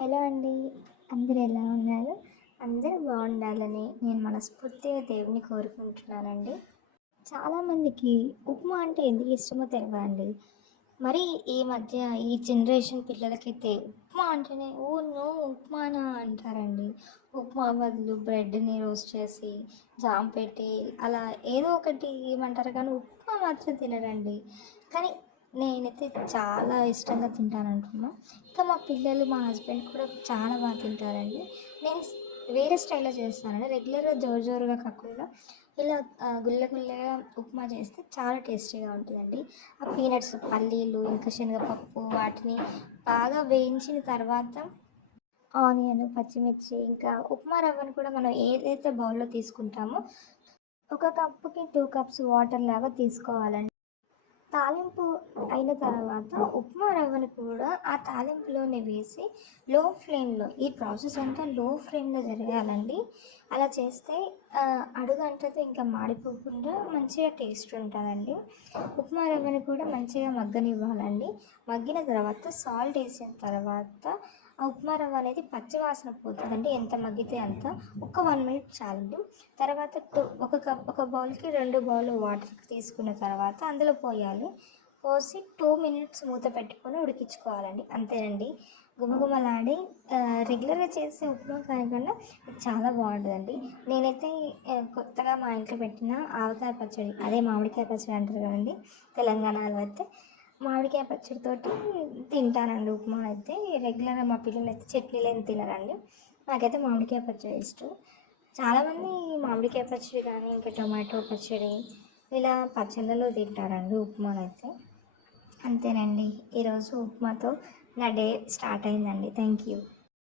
Hello అండి. అందరూ ఎలా ఉన్నారు? అందరూ బాగుండాలని నేను మనస్ఫూర్తిగా దేవుని కోరుకుంటున్నానండి. చాలామందికి ఉప్మా అంటే ఎందుకు ఇష్టమో తెలవదండి. మరి ఈ మధ్య ఈ జనరేషన్ పిల్లలకైతే ఉప్మా అంటేనే ఓ నో ఉప్మానా అంటారండి. ఉప్మా బదులు బ్రెడ్‌ని రోస్ట్ చేసి, జామ్ పెట్టి అలా ఏదో ఒకటి ఇయ్యమంటారు కానీ ఉప్మా మాత్రం తినరండి. కానీ నేనైతే చాలా ఇష్టంగా తింటానంటున్నా. ఇంకా మా పిల్లలు, మా హస్బెండ్ కూడా చాలా బాగా తింటారండి. నేను వేరే స్టైల్‌లో చేస్తానండి. రెగ్యులర్‌గా జోరు జోరుగా కాకుండా ఇలా గుల్ల గుల్లగా ఉప్మా చేస్తే చాలా టేస్టీగా ఉంటుందండి. ఆ పీనట్స్, పల్లీలు, ఇంకా శనగపప్పు వాటిని బాగా వేయించిన తర్వాత ఆనియన్, పచ్చిమిర్చి ఇంకా ఉప్మా రవ్వను కూడా మనం ఏదైతే బౌల్‌లో తీసుకుంటామో ఒక కప్పుకి 2 కప్స్ వాటర్ లాగా తీసుకోవాలండి. తాలింపు అయిన తర్వాత ఉప్మా రవ్వను కూడా ఆ తాలింపులోనే వేసి లో ఫ్లేమ్‌లో ఈ ప్రాసెస్ అంతా లో ఫ్లేమ్‌లో జరగాలండి. అలా చేస్తే అడుగంటదు ఇంకా మాడిపోకుండా మంచిగా టేస్ట్ ఉంటుందండి. ఉప్మా రవ్వను కూడా మంచిగా మగ్గనివ్వాలండి. మగ్గిన తర్వాత సాల్ట్ వేసిన తర్వాత ఆ ఉప్మా రవ్వ అనేది పచ్చి వాసన పోతుందండి. ఎంత మగ్గితే అంత. ఒక 1 మినిట్ చాలండి. తర్వాత ఒక బౌల్‌కి 2 బౌల్ వాటర్ తీసుకున్న తర్వాత అందులో పోయాలి. పోసి 2 మినిట్స్ మూత పెట్టుకొని ఉడికించుకోవాలండి. అంతేనండి. గుమగుమలాడి రెగ్యులర్‌గా చేసే ఉప్మా కాకుండా ఇది చాలా బాగుంటుందండి. నేనైతే కొత్తగా మా ఇంట్లో పెట్టిన ఆవకాయ పచ్చడి, అదే మామిడికాయ పచ్చడి అంటారు కదండీ తెలంగాణలో అయితే. మామిడికాయ పచ్చడితోటి తింటానండి ఉప్మా అయితే. రెగ్యులర్‌గా మా పిల్లలైతే చట్నీలేం తినరండి. నాకైతే మామిడికాయ పచ్చడి ఇష్టం. చాలామంది మామిడికాయ పచ్చడి కానీ, ఇంకా టొమాటో పచ్చడి ఇలా పచ్చళ్ళలో తింటారండి ఉప్మానైతే. అంతేనండి. ఈరోజు ఉప్మాతో నా డే స్టార్ట్ అయిందండి. Thank you.